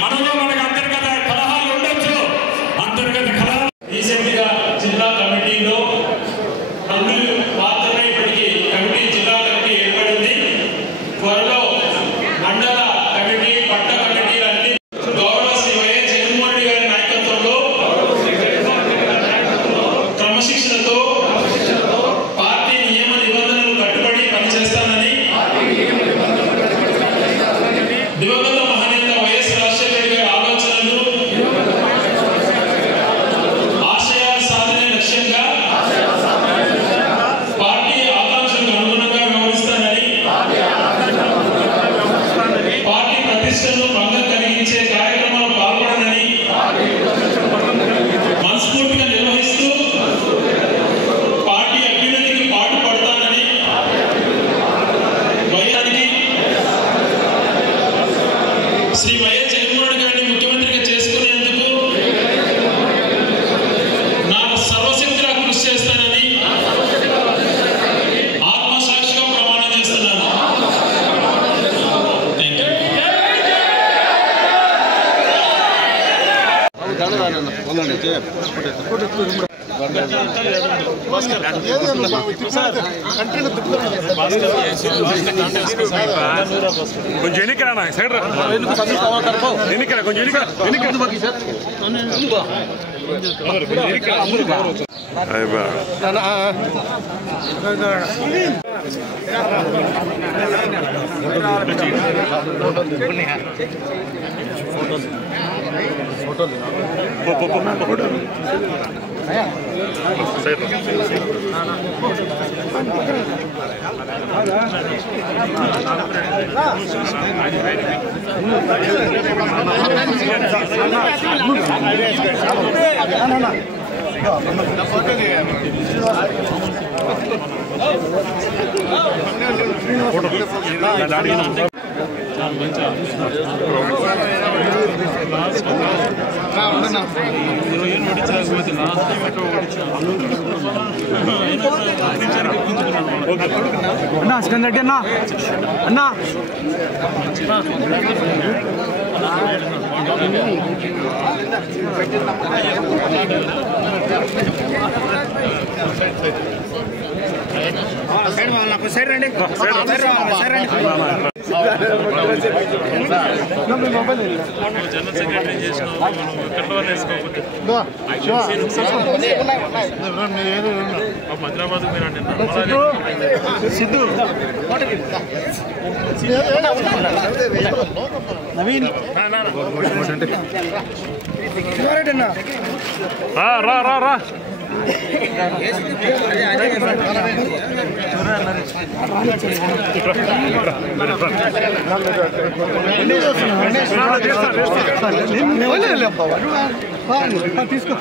మనలో మనకు అంతర్గత కలహాలు ఉండొచ్చు. అంతర్గత కలహాలు రీసెంట్గా జిల్లా కమిటీలో మాత్రమే ఇప్పటికీ కమిటీ జిల్లా కమిటీ ఏర్పడింది. త్వరలో మండల కమిటీ పట్ట కమిటీ అన్ని గౌరవ శ్రీ వైఎస్ జగన్మోహన్ రెడ్డి గారి నాయకత్వంలో క్రమశిక్షణతో పార్టీ నియమ నిబంధనలు కట్టుబడి పనిచేస్తానని దివంగత మహనీయుల వైఎస్ రాజశేఖర రెడ్డి గారి ఆలోచనలు ఆశయాల సాధనే లక్ష్యంగా పార్టీ ఆకాంక్షలకు అనుగుణంగా వ్యవహరిస్తానని పార్టీ ప్రతిష్టను భంగం కలిగించే కార్యక్రమాలు పాల్గొనని మనస్ఫూర్తిగా నిర్వహిస్తూ పార్టీ అభ్యున్నతికి పాటుపడతానని శ్రీ వైఎస్ జగన్మోహన్ రెడ్డి గారిని ముఖ్యమంత్రిగా చేసుకునేందుకు నా సర్వశక్తిగా కృషి చేస్తానని ఆత్మసాక్షిగా ప్రమాణం చేస్తున్నాను. కొంచెం ఎన్నికరా సైడ్ ఎన్నికరా కొంచెం అన్నా సికందర్ రెడ్డి అన్నా అన్నా సైడ్ రండి జనరల్ సెక్రటరీ చేసిన హైదరాబాద్ సిద్ధు నవీన్ రా రా రా తీసుకో